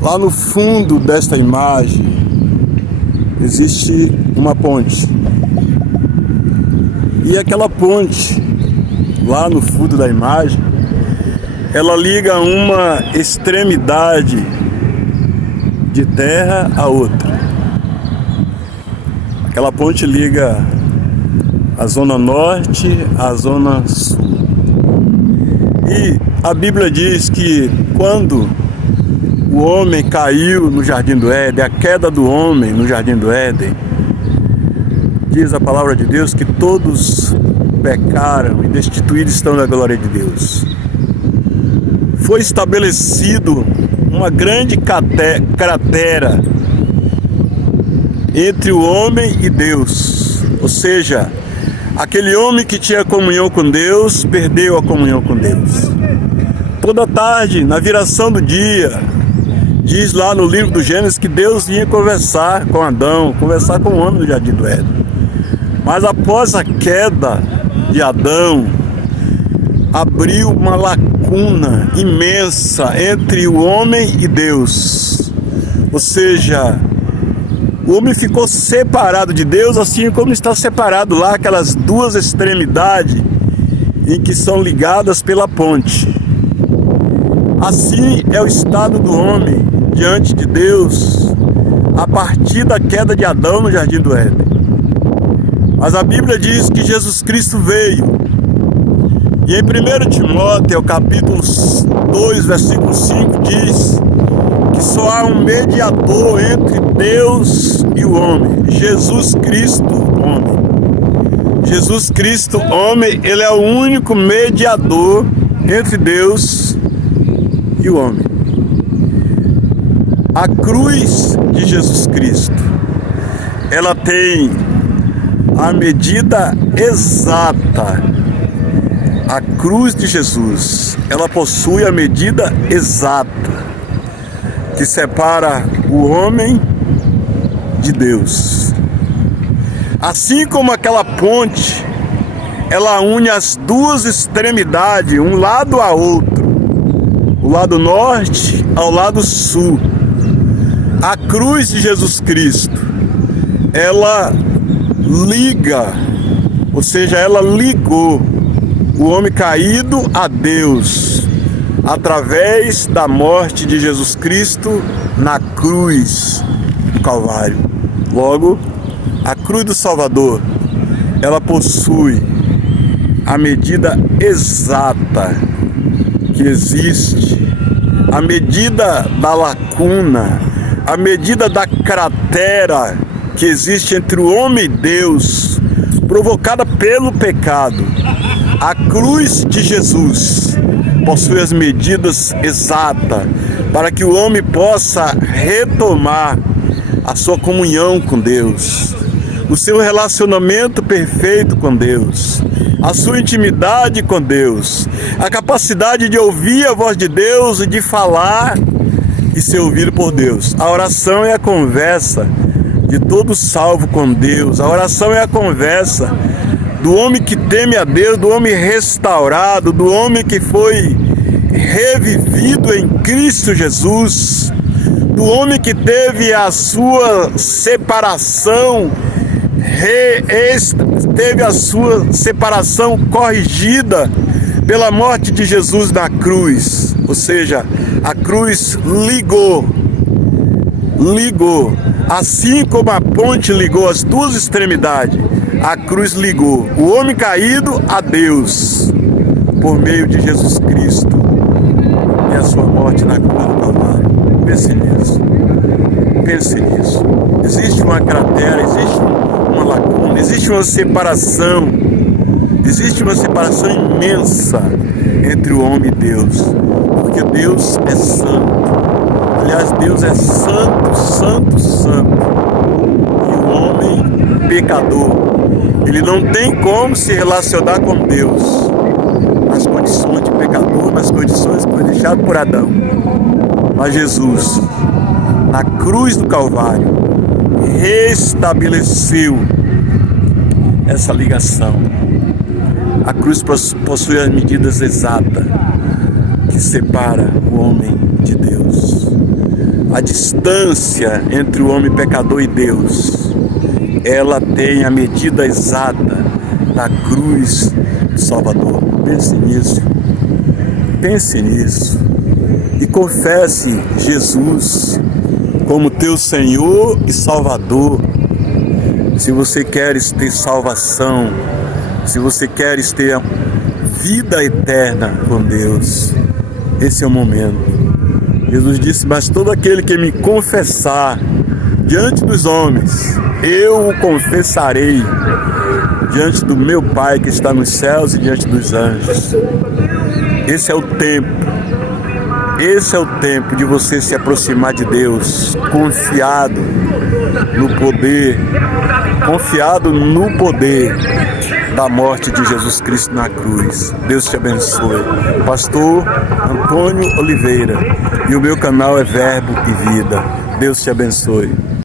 Lá no fundo desta imagem existe uma ponte. E aquela ponte, lá no fundo da imagem, ela liga uma extremidade de terra a outra. Aquela ponte liga a zona norte à zona sul. E a Bíblia diz que quando o homem caiu no Jardim do Éden, a queda do homem no Jardim do Éden, diz a palavra de Deus que todos pecaram e destituídos estão da glória de Deus. Foi estabelecido uma grande cratera entre o homem e Deus. Ou seja, aquele homem que tinha comunhão com Deus, perdeu a comunhão com Deus. Toda tarde, na viração do dia, diz lá no livro do Gênesis que Deus vinha conversar com Adão, conversar com o homem no Jardim do Éden. Mas após a queda de Adão, abriu uma lacuna imensa entre o homem e Deus. Ou seja, o homem ficou separado de Deus, assim como está separado lá aquelas duas extremidades em que são ligadas pela ponte. Assim é o estado do homem diante de Deus a partir da queda de Adão no Jardim do Éden. Mas a Bíblia diz que Jesus Cristo veio. E em 1 Timóteo, capítulo 2, versículo 5, diz que só há um mediador entre Deus e o homem, Jesus Cristo, homem. Jesus Cristo, homem, ele é o único mediador entre Deus e o homem. A cruz de Jesus Cristo, ela tem a medida exata. A cruz de Jesus, ela possui a medida exata que separa o homem de Deus. Assim como aquela ponte, ela une as duas extremidades, um lado a outro, o lado norte ao lado sul. A cruz de Jesus Cristo, ela liga, ou seja, ela ligou o homem caído a Deus através da morte de Jesus Cristo na cruz do Calvário. Logo, a cruz do Salvador, ela possui a medida exata que existe, a medida da lacuna, a medida da cratera que existe entre o homem e Deus, provocada pelo pecado. A cruz de Jesus possui as medidas exatas para que o homem possa retomar a sua comunhão com Deus, o seu relacionamento perfeito com Deus, a sua intimidade com Deus, a capacidade de ouvir a voz de Deus e de falar e ser ouvido por Deus. A oração é a conversa de todo salvo com Deus. A oração é a conversa do homem que teme a Deus, do homem restaurado, do homem que foi revivido em Cristo Jesus, do homem que teve a sua separação, teve a sua separação corrigida pela morte de Jesus na cruz. Ou seja, a cruz ligou, assim como a ponte ligou as duas extremidades, a cruz ligou o homem caído a Deus por meio de Jesus Cristo e a sua morte na cruz do Calvário. Pense nisso. Pense nisso. Existe uma cratera, existe uma lacuna, existe uma separação imensa entre o homem e Deus, porque Deus é santo. Aliás, Deus é santo, santo, santo. E o homem pecador, ele não tem como se relacionar com Deus nas condições de pecador, nas condições que foi deixado por Adão. Mas Jesus, na cruz do Calvário, restabeleceu essa ligação. A cruz possui as medidas exatas que separa o homem de Deus. A distância entre o homem pecador e Deus, ela tem a medida exata da cruz do Salvador. Pense nisso. Pense nisso. E confesse Jesus como teu Senhor e Salvador. Se você quer ter salvação, se você quer ter vida eterna com Deus, esse é o momento. Jesus disse: mas todo aquele que me confessar diante dos homens, eu o confessarei diante do meu Pai que está nos céus e diante dos anjos. Esse é o tempo. Esse é o tempo de você se aproximar de Deus, confiado no poder da morte de Jesus Cristo na cruz. Deus te abençoe. Pastor Antônio Oliveira, e o meu canal é Verbo e Vida. Deus te abençoe.